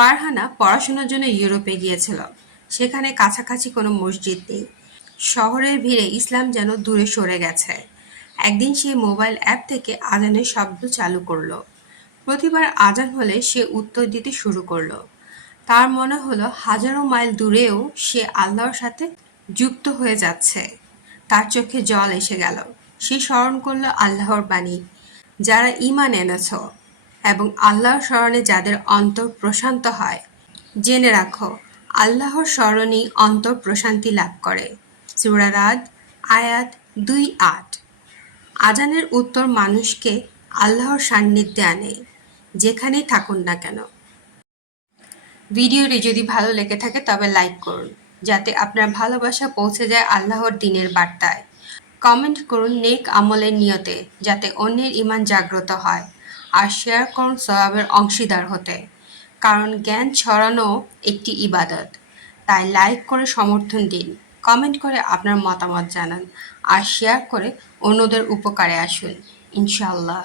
ফারহানা পড়াশোনার জন্য ইউরোপে গিয়েছিল। সেখানে কাছাকাছি কোনো মসজিদ নেই। শহরের ভিড়ে ইসলাম যেন দূরে সরে গেছে। একদিন সে মোবাইল অ্যাপ থেকে আজানের শব্দ চালু করলো। প্রতিবার আজান হলে সে উত্তর দিতে শুরু করলো। তার মনে হলো হাজারো মাইল দূরেও সে আল্লাহর সাথে যুক্ত হয়ে যাচ্ছে। তার চোখে জল এসে গেল। সে স্মরণ করল আল্লাহর বাণী, যারা ঈমান এনেছ এবং আল্লাহর স্মরণে যাদের অন্তর প্রশান্ত হয়, জেনে রাখো আল্লাহর স্মরণেই অন্তর প্রশান্তি লাভ করে। সূরা রাদ আয়াত ২-৮। আজানের উত্তর মানুষকে আল্লাহর সান্নিধ্যে আনে, যেখানেই থাকুন না কেন। ভিডিওটি যদি ভালো লেগে থাকে তবে লাইক করুন, যাতে আপনার ভালোবাসা পৌঁছে যায় আল্লাহর দ্বীনের বার্তায়। কমেন্ট করুন নেক আমলের নিয়তে, যাতে অন্যের ঈমান জাগ্রত হয়। আর শেয়ার করুন সওয়াবের অংশীদার হতে, কারণ জ্ঞান ছড়ানোও একটি ইবাদত। তাই লাইক করে সমর্থন দিন, কমেন্ট করে আপনার মতামত জানান, আর শেয়ার করে অন্যদের উপকারে আসুন ইনশাআল্লাহ।